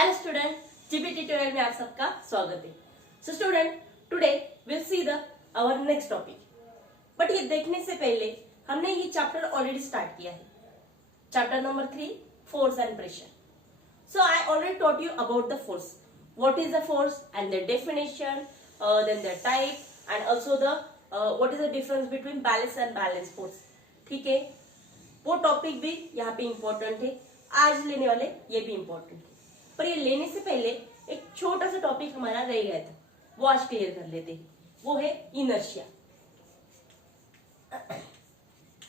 Hello student, GP tutorial में आप सबका स्वागत है। So student, today will see the our next topic. But ये देखने से पहले हमने ये चैप्टर ऑलरेडी स्टार्ट किया है, chapter number 3, force and pressure. So I already taught you about the force, what is the force and the definition, then the type and also the what is the difference between balance and balance force. ठीक है, वो topic भी यहाँ पे important है, आज लेने वाले ये भी इंपॉर्टेंट है। पर ये लेने से पहले एक छोटा सा टॉपिक हमारा रह गया था, वो आज क्लियर कर लेते हैं। वो है इनर्शिया।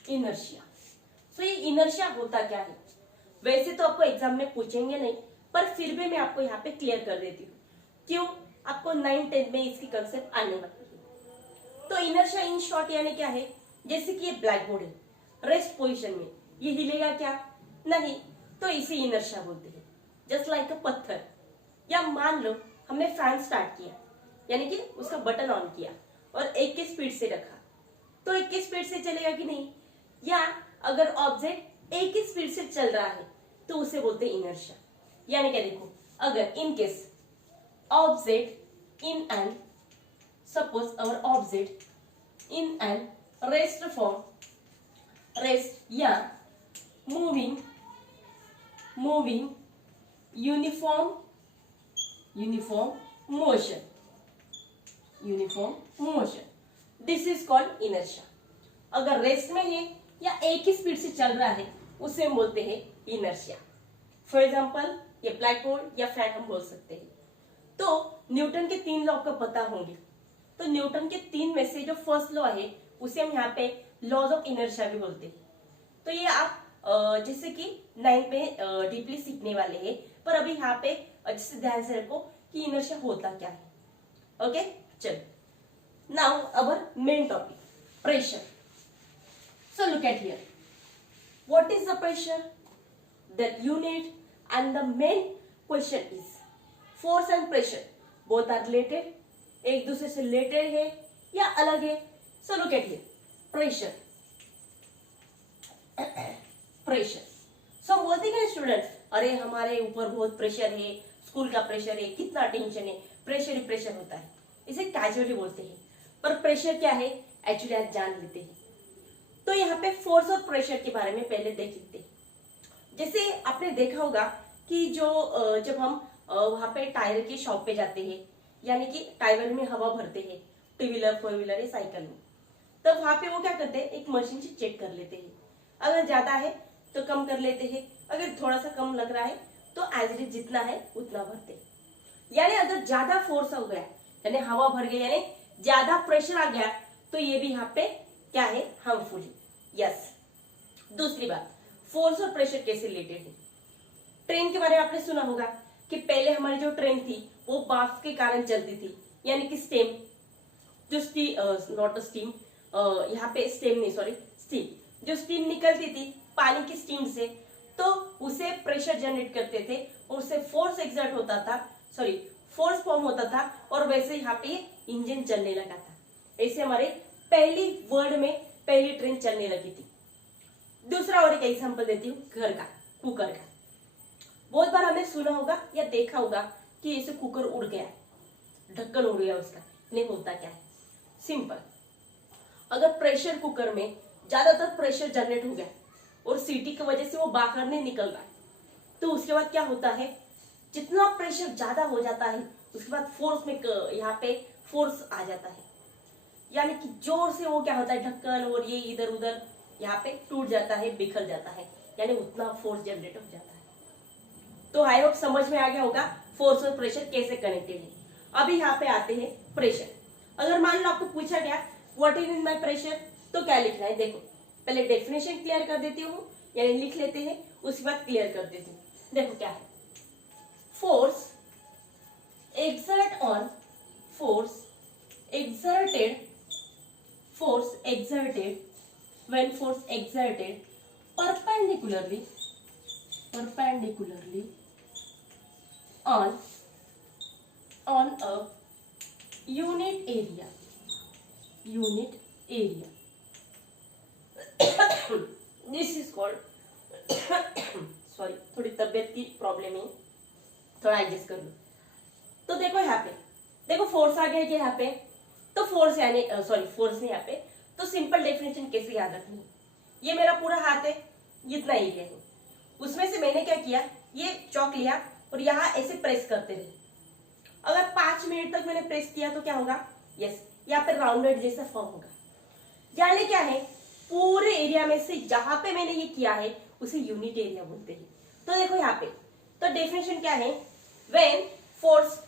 इनर्शिया, सो ये इनर्शिया होता क्या है? वैसे तो आपको एग्जाम में पूछेंगे नहीं, पर फिर भी मैं आपको यहाँ पे क्लियर कर देती हूँ। क्यों? आपको 9-10 में इसकी कंसेप्ट आने वाली है। तो इनर्शिया इन शॉर्ट यानी क्या है? जैसे कि ये ब्लैक बोर्ड है, रेस्ट पोजिशन में, ये हिलेगा क्या? नहीं, तो इसे इनर्शिया बोलते हैं। जस्ट लाइक अ पत्थर, या मान लो हमने फैन स्टार्ट किया, यानी कि उसका बटन ऑन किया और 1 की स्पीड से रखा, तो 1 की स्पीड से चलेगा कि नहीं? या अगर ऑब्जेक्ट 1 की स्पीड से चल रहा है तो उसे बोलते हैं इनर्शिया। यानी क्या, देखो, अगर in case object in an suppose our object in an rest form, rest या moving uniform motion, this is called inertia। अगर रेस्ट में है या एक ही स्पीड से चल रहा है उसे हम बोलते हैं इनर्शिया। फॉर एग्जांपल ये ब्लैक बोर्ड या फैन हम बोल सकते हैं। तो न्यूटन के 3 लॉ आपको पता होंगे, तो न्यूटन के 3 में से जो फर्स्ट लॉ है उसे हम यहाँ पे लॉज ऑफ इनर्शिया भी बोलते हैं। तो ये आप जैसे कि 9 में डीपली सीखने वाले हैं, पर अभी यहाँ पे जैसे ध्यान से रखो कि इनर्शिया होता क्या है। ओके, चलो now our main topic, pressure. So look at here, what is the pressure, the unit and the main question is force and pressure both are related, एक दूसरे से रिलेटेड है या अलग है? So look at here, pressure. Pressure, so हम बोलते हैं स्टूडेंट, अरे हमारे ऊपर बहुत प्रेशर है, स्कूल का प्रेशर है, कितना टेंशन है, प्रेशर ही प्रेशर होता है, इसे कैजुअली बोलते हैं। पर प्रेशर क्या है एक्चुअली आज जान लेते हैं। तो यहाँ पे फोर्स और प्रेशर के बारे में पहले देख लेते हैं। जैसे आपने देखा होगा कि जो जब हम वहां पे टायर की शॉप पे जाते हैं, यानी कि टायर में हवा भरते हैं, 2 व्हीलर 4 व्हीलर या साइकिल में, तब वहां पे वो क्या करते हैं, एक मशीन से चेक कर लेते हैं। अगर ज्यादा है तो कम कर लेते हैं, अगर थोड़ा सा कम लग रहा है तो एज इट इज जितना है उतना भरते हैं। यानी अगर ज्यादा फोर्स हो गया, यानी हवा भर गई, यानी ज्यादा प्रेशर आ गया, तो ये भी यहाँ पे क्या है, हार्मफुल है। यस, दूसरी बात, फोर्स और प्रेशर कैसे रिलेटेड है? ट्रेन के बारे में आपने सुना होगा कि पहले हमारी जो ट्रेन थी वो बाफ के कारण चलती थी, यानी कि स्टेम, जो स्टीम नॉट स्टीम, यहाँ पे स्टेम नहीं, सॉरी स्टीम, जो स्टीम निकलती थी पानी की स्टीम से, तो उसे प्रेशर जनरेट करते थे और उससे फोर्स एक्सर्ट होता था, सॉरी फोर्स फॉर्म होता था, और वैसे यहाँ पे इंजन चलने लगा था। ऐसे हमारे पहली वर्ल्ड में पहली ट्रेन चलने लगी थी। दूसरा और एक एग्जांपल देती हूँ, घर का, कुकर का। बहुत बार हमने सुना होगा या देखा होगा कि ऐसे कुकर उड़ गया, ढक्कन उड़ गया उसका। नहीं, होता क्या है, सिंपल, अगर प्रेशर कुकर में ज्यादातर प्रेशर जनरेट हो गया और सीटी की वजह से वो बाहर नहीं निकल रहा है, तो उसके बाद क्या होता है, जितना प्रेशर ज्यादा हो जाता है उसके बाद फोर्स में यहाँ पे फोर्स आ जाता है, यानी कि जोर से वो क्या होता है, ढक्कन और ये इधर उधर यहाँ पे टूट जाता है, बिखर जाता है, यानी उतना फोर्स जनरेट हो जाता है। तो आई होप समझ में आ गया होगा फोर्स और प्रेशर कैसे कनेक्टेड है। अभी यहाँ पे आते हैं प्रेशर। अगर मान लो आपको पूछा गया what is in my pressure, तो क्या लिखना है? देखो, पहले डेफिनेशन क्लियर कर देती हूँ, यानी लिख लेते हैं, उसके बाद क्लियर कर देती हूँ। देखो क्या है, force exert on, force exerted when force exerted perpendicularly on a unit area this is called sorry, थोड़ी तबीयत की प्रॉब्लम है, थोड़ा एडजस्ट कर लो। तो देखो यहाँ पे, देखो फोर्स आ गया यहाँ पे, तो फोर्स यानी सॉरी फोर्स नहीं यहाँ पे, तो सिंपल डेफिनेशन कैसे याद रखनी है, ये मेरा पूरा हाथ है, इतना एरिया है, उसमें से मैंने क्या किया, ये चौक लिया और यहाँ ऐसे प्रेस करते रहे। अगर 5 मिनट तक मैंने प्रेस किया तो क्या होगा, यस यहाँ पे राउंडेड जैसा फॉर्म होगा। यानी क्या है, पूरे एरिया में से जहां पे मैंने ये किया है उसे यूनिट एरिया बोलते हैं। तो देखो यहाँ पे, तो डेफिनेशन क्या है, when force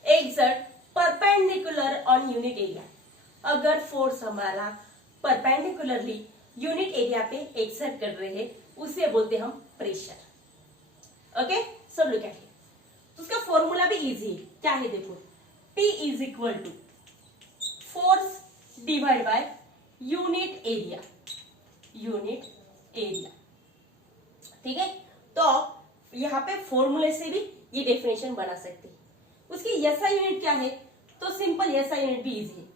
exert perpendicular on unit area, अगर फोर्स हमारा परपेंडिकुलरली यूनिट एरिया पे एक्सर्ट कर रहे हैं उसे बोलते हम pressure. Okay, so look at it. उसका फॉर्मूला भी इजी है, क्या है देखो, P is equal to force divide by unit area, ठीक है। तो यहाँ पे फॉर्मूले से भी ये डेफिनेशन बना सकते हैं। उसकी एसआई यूनिट क्या है, तो सिंपल एसआई यूनिट भी इजी है।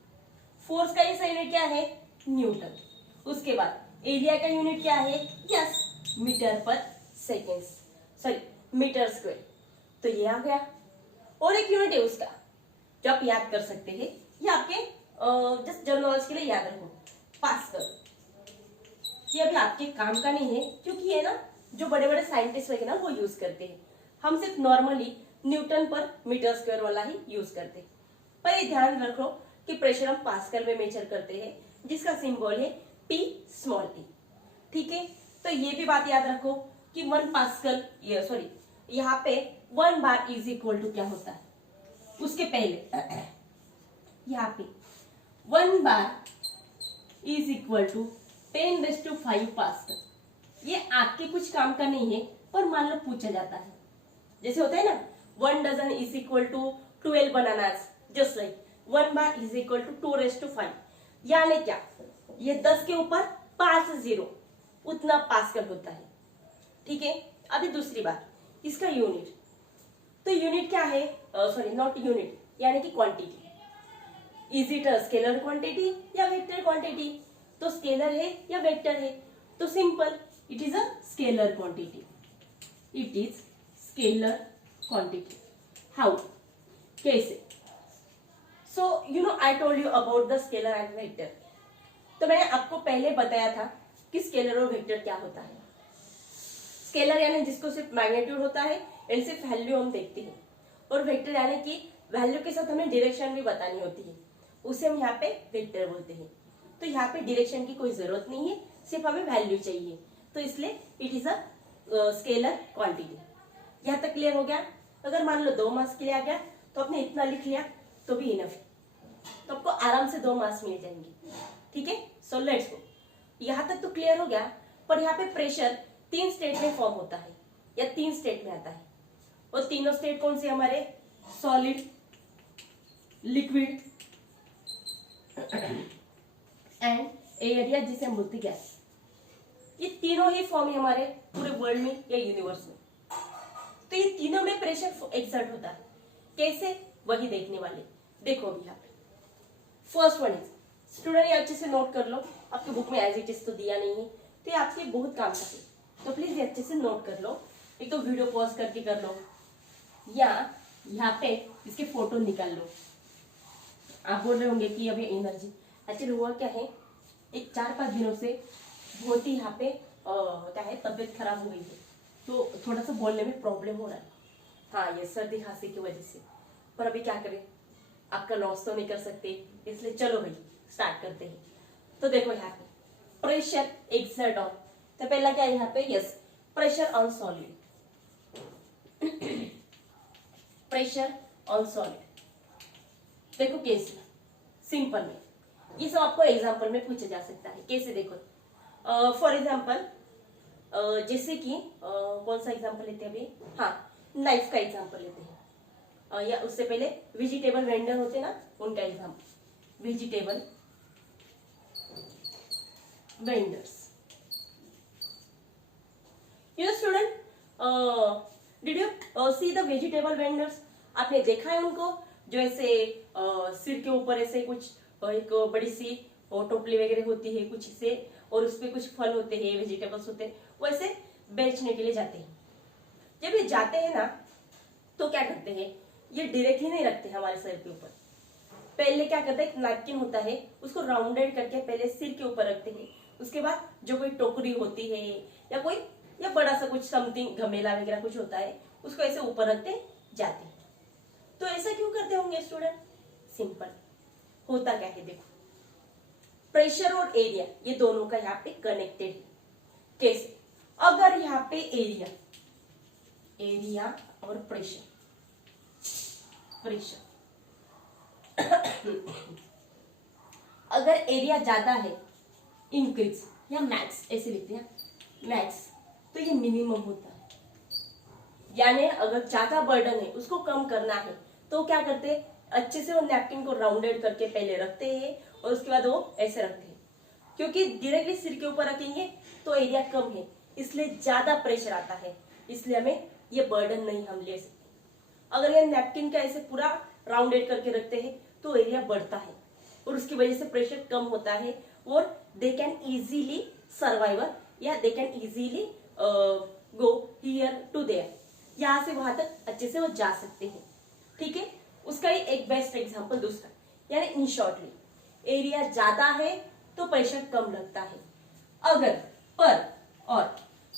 फोर्स का एसआई यूनिट क्या है, न्यूटन। उसके बाद एरिया का यूनिट क्या है, यस मीटर पर सेकेंड, सॉरी मीटर स्क्वायर। तो ये आ गया। और एक यूनिट है उसका जो आप याद कर सकते हैं, ये आपके जस्ट जनरल नॉलेज के लिए याद रखो, पास्कल। ये अभी आपके काम का नहीं है क्योंकि ये ना जो बड़े बड़े साइंटिस्ट वगैरह ना वो यूज करते हैं, हम सिर्फ नॉर्मली न्यूटन पर मीटर स्क्वायर वाला ही यूज करते हैं। पर ये ध्यान रखो कि प्रेशर हम पास्कल में मेजर करते हैं, जिसका सिंबल है P स्मॉल t, ठीक है। तो ये भी बात याद रखो कि 1 पास्कल, ये सॉरी यहाँ पे 1 बार इज इक्वल टू क्या होता है, उसके पहले यहाँ पे 1 बार इज इक्वल टू 10⁵ पास्कल। ये आपके कुछ काम का नहीं है, पर मान लो पूछा जाता है, जैसे होता है ना 1 dozen is equal to 12 bananas, just like 1 bar is equal to 2⁵, यानी क्या, ये 10 के ऊपर 5 जीरो, उतना पास्कल होता है, ठीक है। अभी दूसरी बात, इसका यूनिट, तो यूनिट क्या है, सॉरी नॉट यूनिट, यानी कि quantity. Is it a scalar quantity या वेक्टर क्वांटिटी, तो स्केलर है या वेक्टर है, तो simple it is a scalar quantity, it is scalar quantity. How, कैसे, so you know I told you about the scalar and vector. तो मैंने आपको पहले बताया था कि स्केलर और वेक्टर क्या होता है। स्केलर यानी जिसको सिर्फ मैग्नीट्यूड होता है, यानी सिर्फ वैल्यू हम देखते हैं, और वेक्टर यानी कि वैल्यू के साथ हमें डायरेक्शन भी बतानी होती है, उसे हम यहाँ पे वेक्टर बोलते हैं। तो यहाँ पे डायरेक्शन की कोई जरूरत नहीं है, सिर्फ हमें वैल्यू चाहिए, तो इसलिए it is a scalar quantity. यहाँ तक क्लियर हो गया। अगर मान लो 2 मार्क्स के लिए आ गया तो आपने इतना लिख लिया तो भी इनफ है, तो आपको आराम से 2 मार्क्स मिल जाएंगे, ठीक है। सो लेट्स गो, यहाँ तक तो क्लियर हो गया। पर यहाँ पे प्रेशर 3 स्टेट में फॉर्म होता है या 3 स्टेट में आता है, और तीनों स्टेट कौन से हमारे, सॉलिड, लिक्विड एंड एरिया जिसे हम बोलते गैस। ये तीनों ही फॉर्म है हमारे पूरे वर्ल्ड में या यूनिवर्स में। तो ये तीनों में प्रेशर एक्सर्ट होता है, कैसे, वही देखने वाले। देखो अभी यहाँ पे फर्स्ट वन इज, स्टूडेंट ये अच्छे से नोट कर लो, आपके बुक में एज इट इज तो दिया नहीं है, तो ये आपके बहुत काम का है, तो प्लीज ये अच्छे से नोट कर लो। एक तो वीडियो पॉज करके कर लो, या यहाँ पे इसके फोटो निकाल लो। आप बोल रहे होंगे कि अभी एनर्जी, एक्चुअली हुआ क्या है, एक 4-5 दिनों से बहुत ही यहाँ पे क्या है, तबीयत खराब हो गई है, तो थोड़ा सा बोलने में प्रॉब्लम हो रहा है। हाँ, ये सर्दी खांसी की वजह से। पर अभी क्या करें, आपका लॉस तो नहीं कर सकते, इसलिए चलो भाई स्टार्ट करते हैं। तो देखो यहाँ पे प्रेशर एक्सर्ट ऑन, तो पहला क्या है यहाँ पे, yes pressure on solid, pressure on solid. देखो कैसे, सिंपल में, ये सब आपको एग्जांपल में पूछा जा सकता है। कैसे देखो, फॉर एग्जांपल जैसे कि कौन सा एग्जांपल लेते हैं अभी, हाँ नाइफ का एग्जांपल लेते हैं, या उससे पहले वेजिटेबल वेंडर होते ना, उनका example, vegetable vendors. You know student, did you see the vegetable vendors, आपने देखा है उनको, जो ऐसे सिर के ऊपर ऐसे कुछ एक बड़ी सी टोपली वगैरह होती है कुछ से, और उसपे कुछ फल होते हैं, वेजिटेबल्स होते हैं, वैसे बेचने के लिए जाते हैं। जब ये जाते हैं ना तो क्या करते हैं, ये डायरेक्टली नहीं रखते हमारे सर के ऊपर। पहले क्या करते हैं, एक नैपकिन होता है उसको राउंडेड करके पहले सिर के ऊपर रखते हैं। उसके बाद जो कोई टोकरी होती है या बड़ा सा कुछ समथिंग घमेला वगैरह कुछ होता है उसको ऐसे ऊपर रखते जाते हैं। तो ऐसा क्यों करते होंगे स्टूडेंट? सिंपल, होता क्या है देखो, प्रेशर और एरिया ये दोनों का यहाँ पे कनेक्टेड है। कैसे? अगर यहाँ पे एरिया और प्रेशर अगर एरिया ज्यादा है, इंक्रीज या मैक्स ऐसे लिखते हैं, मैक्स, तो ये मिनिमम होता है। यानी अगर ज्यादा बर्डन है उसको कम करना है तो क्या करते हैं, अच्छे से वो नैपकिन को राउंडेड करके पहले रखते हैं और उसके बाद वो ऐसे रखते हैं। क्योंकि डायरेक्टली सिर के ऊपर रखेंगे तो एरिया कम है, इसलिए ज्यादा प्रेशर आता है, इसलिए हमें ये बर्डन नहीं हम ले सकते। अगर ये नैपकिन का ऐसे पूरा राउंडेड करके रखते हैं तो एरिया बढ़ता है और उसकी वजह से प्रेशर कम होता है और दे कैन इजीली सर्वाइवर या they can easily go here to there, यहां से वहां तक अच्छे से वो जा सकते हैं। ठीक है, उसका ही एक बेस्ट एग्जांपल दूसरा, यानी इन शॉर्टली एरिया ज्यादा है तो प्रेशर कम लगता है,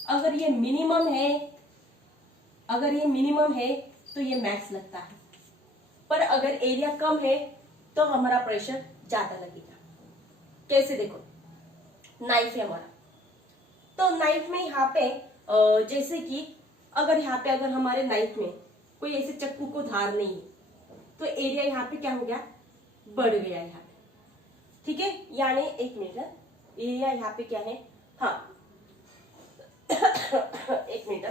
अगर ये मिनिमम है तो ये मैक्स लगता है, पर अगर एरिया कम है तो हमारा प्रेशर ज्यादा लगेगा। कैसे? देखो, नाइफ है हमारा, तो नाइफ में यहाँ पे जैसे कि अगर हमारे नाइफ में कोई ऐसे चक्कू को धार नहीं है तो एरिया यहाँ पे क्या हो गया, बढ़ गया यहाँ पे। ठीक है, यानी एक मिनट, एरिया यहाँ पे क्या है, हाँ एक मिनट,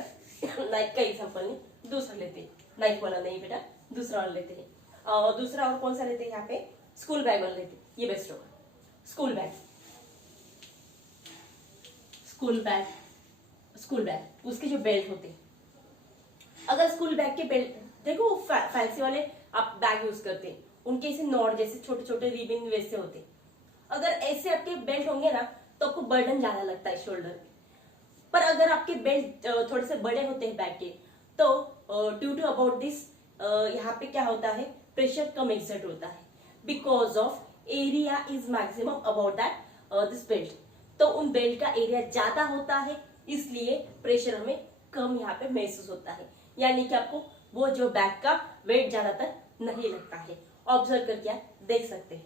नाइफ का एग्जांपल नहीं, दूसरा लेते हैं, नाइफ वाला नहीं बेटा, दूसरा वाला लेते हैं। दूसरा और कौन सा लेते हैं यहाँ पे, स्कूल बैग वाला लेते हैं, ये बेस्ट होगा। स्कूल बैग उसके जो बेल्ट होते हैं, अगर स्कूल बैग के बेल्ट देखो, फैंसी वाले आप बैग यूज करते हैं, उनके ऐसे नॉट जैसे छोटे छोटे रिबन वैसे होते हैं। अगर ऐसे आपके बेल्ट होंगे ना तो आपको बर्डन ज्यादा लगता है शोल्डर पे, पर अगर आपके बेल्ट थोड़े से बड़े होते हैं बैग के तो ड्यू टू अबाउट दिस यहाँ पे क्या होता है, प्रेशर कम एक्सर्ट होता है, because of area is maximum about that this belt. तो उन बेल्ट का एरिया ज्यादा होता है, इसलिए प्रेशर हमें कम यहाँ पे महसूस होता है, यानी कि आपको वो जो बैग का वेट ज्यादातर नहीं लगता है। ऑब्जर्व करके आप देख सकते हैं।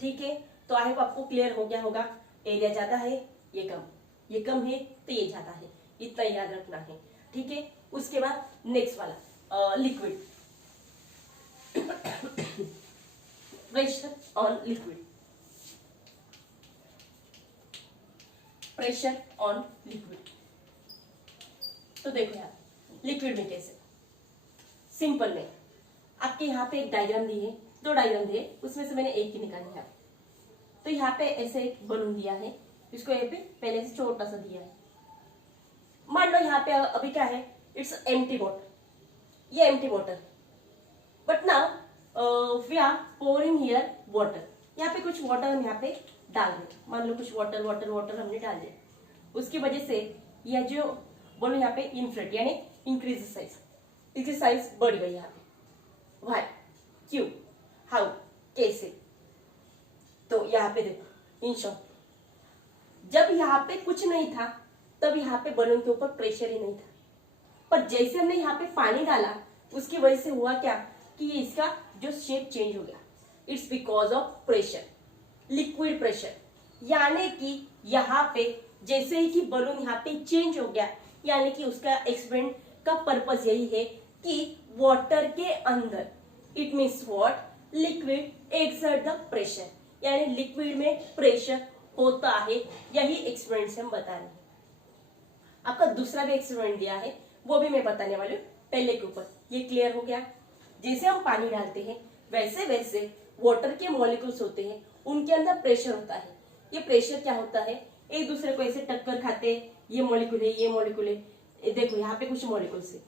ठीक है, तो आई होप आपको क्लियर हो गया होगा, एरिया ज्यादा है ये कम है तो ये ज्यादा है, इतना याद रखना है। ठीक है, उसके बाद नेक्स्ट वाला लिक्विड, प्रेशर ऑन लिक्विड, तो देखो यार लिक्विड में कैसे, सिंपल में आपके यहाँ पे एक डायग्राम दी है, दो डायग्राम दिए, उसमें से मैंने एक ही निकाली है। तो यहाँ पे ऐसे एक बलून दिया है, इसको यहाँ पे पहले से छोटा सा दिया है। मान लो यहाँ पे अभी क्या है, इट्स एम्प्टी बॉटल, ये empty bottle, but now we are pouring here water, यहाँ पे कुछ वाटर हम यहाँ पे डाल दें, मान लो कुछ वाटर हमने डाल दिया, उसकी वजह से यह जो बोलो यहाँ पे इन्फ्लेट यानी इंक्रीज साइज, इसकी साइज बढ़ गई यहाँ पे। व्हाई, क्यों, हाउ, कैसे? तो यहाँ पे देखो, इन शॉर्ट जब यहाँ पे कुछ नहीं था तब यहाँ पे बलून के ऊपर प्रेशर ही नहीं था, पर जैसे हमने यहाँ पे पानी डाला उसकी वजह से हुआ क्या कि इसका जो शेप चेंज हो गया। It's because of pressure, liquid pressure, यानी कि यहाँ पे जैसे ही कि बलून यहाँ पे चेंज हो गया, यानी कि उसका एक्सपेरिमेंट का पर्पस यही है कि वाटर के अंदर, it means what, liquid exert the pressure, यानी लिक्विड में प्रेशर होता है, यही एक्सपेरिमेंट से हम बता रहे हैं। आपका दूसरा भी एक्सपेरिमेंट दिया है, वो भी मैं बताने वाली हूँ पहले के ऊपर। ये क्लियर हो गया? जैसे हम पानी डालते हैं वैसे वैसे वाटर के मॉलिक्यूल्स होते हैं, उनके अंदर प्रेशर होता है। ये प्रेशर क्या होता है, एक दूसरे को ऐसे टक्कर खाते हैं, ये मॉलिक्यूल है, ये मॉलिक्यूल है, देखो यहाँ पे कुछ मॉलिक्यूल्स है,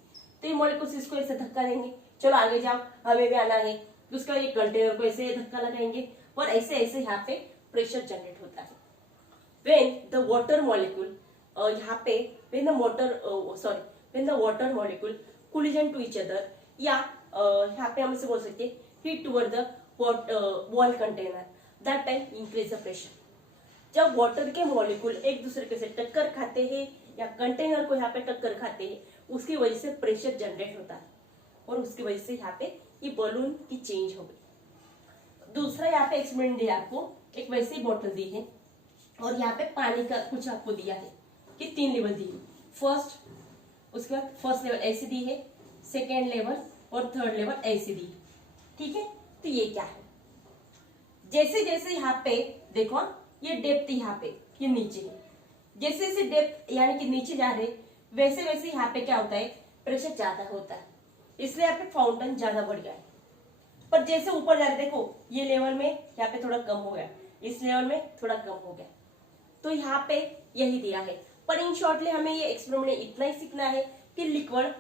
तो ये मॉलिक्यूल्स इसको ऐसे धक्का देंगे, चलो आगे जाओ हमें भी आना है, तो उसका एक कंटेनर को ऐसे धक्का लगाएंगे और ऐसे ऐसे यहाँ पे प्रेशर जनरेट होता है। When the water molecule यहाँ पे when the water molecule collision to each other, या यहाँ पे हम इसे बोल सकते हैं heat toward the wall container, that time increase the pressure। जब वाटर के मॉलिक्यूल एक दूसरे से टक्कर खाते हैं या कंटेनर को यहाँ पे टक्कर खाते हैं, उसकी वजह से प्रेशर जनरेट होता है और उसकी वजह से यहाँ पे ये बलून की चेंज हो गई। दूसरा यहाँ पे एक्सपेरिमेंट दिया आपको, एक वैसे ही बोतल दी है और यहाँ पे पानी का कुछ आपको दिया है कि 3 लेवल दी है। उसके बाद फर्स्ट लेवल ऐसी दी है, सेकेंड लेवल और थर्ड लेवल ऐसी दी है। ठीक है, तो ये क्या है, जैसे जैसे यहाँ पे देखो ये डेप्थ यहाँ पे ये नीचे है, जैसे जैसे डेप्थ यानी कि नीचे जा रहे वैसे वैसे यहाँ पे क्या होता है, प्रेशर ज्यादा होता है, इसलिए यहाँ पे फाउंटेन ज्यादा बढ़ गया है। पर जैसे ऊपर जा रहे देखो ये लेवल में यहाँ पे थोड़ा कम हो गया, इस लेवल में थोड़ा कम हो गया, तो यहाँ पे यही दिया है। पर इन शॉर्टली हमें ये एक्सपेरिमेंट में इतना ही सीखना है कि liquid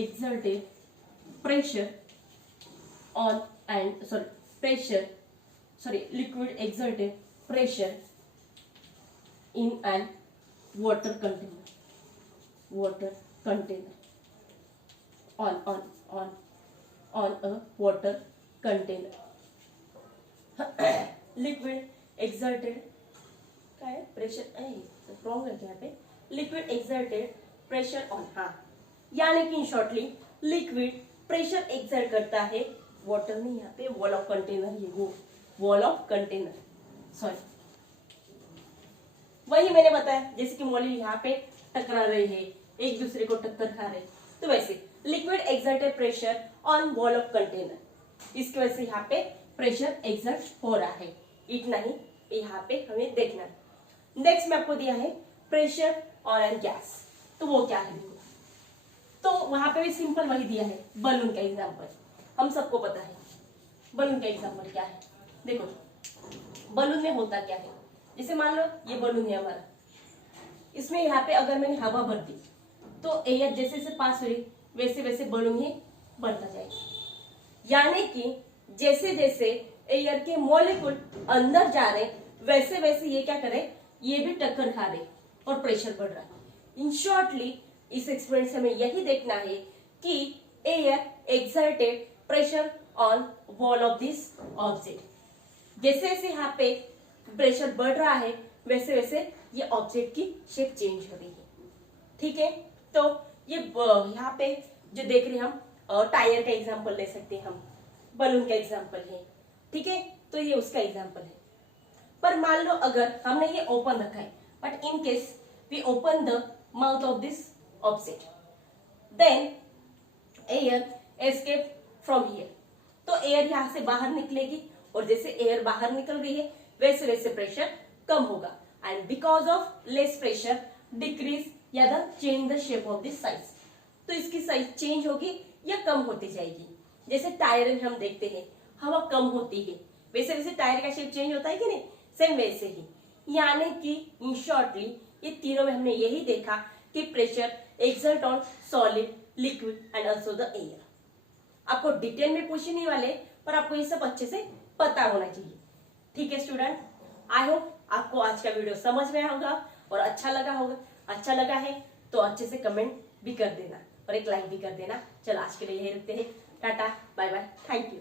exerted pressure on and liquid exerted pressure in an water container on a water container। Liquid exerted क्या है, प्रेशर रॉन्ग है यहाँ पे, लिक्विड एक्सर्टेड प्रेशर ऑन, हाँ यानी कि इन शॉर्टली लिक्विड प्रेशर एक्सर्ट करता है, वाटर नहीं यहाँ पे वॉल ऑफ कंटेनर, ये वो वॉल ऑफ कंटेनर, सॉरी वही मैंने बताया जैसे कि मॉलिक्यूल यहाँ पे टकरा रहे हैं, एक दूसरे को टक्कर खा रहे, तो वैसे liquid exerted pressure on wall of container, इसकी वजह से यहाँ पे प्रेशर एक्सर्ट हो रहा है, इतना ही यहाँ पे हमें देखना। नेक्स्ट में आपको दिया है प्रेशर ऑन एन गैस, तो वो क्या है देखो, तो वहां पे भी सिंपल वही दिया है, बलून का एग्जांपल हम सबको पता है। बलून का एग्जांपल क्या है, देखो बलून में होता क्या है, जैसे मान लो ये बलून है हमारा, इसमें यहाँ पे अगर मैंने हवा भर दी तो एयर जैसे जैसे पास हो रही वैसे वैसे बलून ही बढ़ता जाएगा, यानी कि जैसे जैसे एयर के मॉलिक्यूल अंदर जा रहे वैसे वैसे ये क्या करे, ये भी टक्कर खा रहे और प्रेशर बढ़ रहा है। इन शॉर्टली इस एक्सपेरिमेंट से हमें यही देखना है कि air exerted pressure on wall of this object, जैसे जैसे यहाँ पे प्रेशर बढ़ रहा है वैसे वैसे ये ऑब्जेक्ट की शेप चेंज हो रही है। ठीक है, तो ये यहाँ पे जो देख रहे हम टायर का एग्जांपल ले सकते हैं, हम बलून का एग्जांपल है। ठीक है, तो ये उसका एग्जांपल है। पर मान लो अगर हमने ये ओपन रखा है, but in case we open the mouth of this object, then air escape from here, तो एयर यहाँ से बाहर निकलेगी और जैसे एयर बाहर निकल रही है वैसे वैसे प्रेशर कम होगा, and because of less pressure decrease या the change the shape of this size, तो इसकी साइज चेंज होगी या कम होती जाएगी। जैसे टायर में हम देखते हैं हवा कम होती है वैसे वैसे टायर का शेप चेंज होता है कि नहीं, सेम वैसे ही। यानी कि इन शॉर्टली ये तीनों में हमने यही देखा कि pressure exert on solid, liquid and also the air. आपको डिटेल में पूछने नहीं वाले, पर आपको ये सब अच्छे से पता होना चाहिए। ठीक है स्टूडेंट, आई होप आपको आज का वीडियो समझ में आया होगा और अच्छा लगा होगा। अच्छा लगा है तो अच्छे से कमेंट भी कर देना और एक लाइक भी कर देना। चलो आज के लिए यही रखते हैं, टाटा बाय बाय, थैंक यू।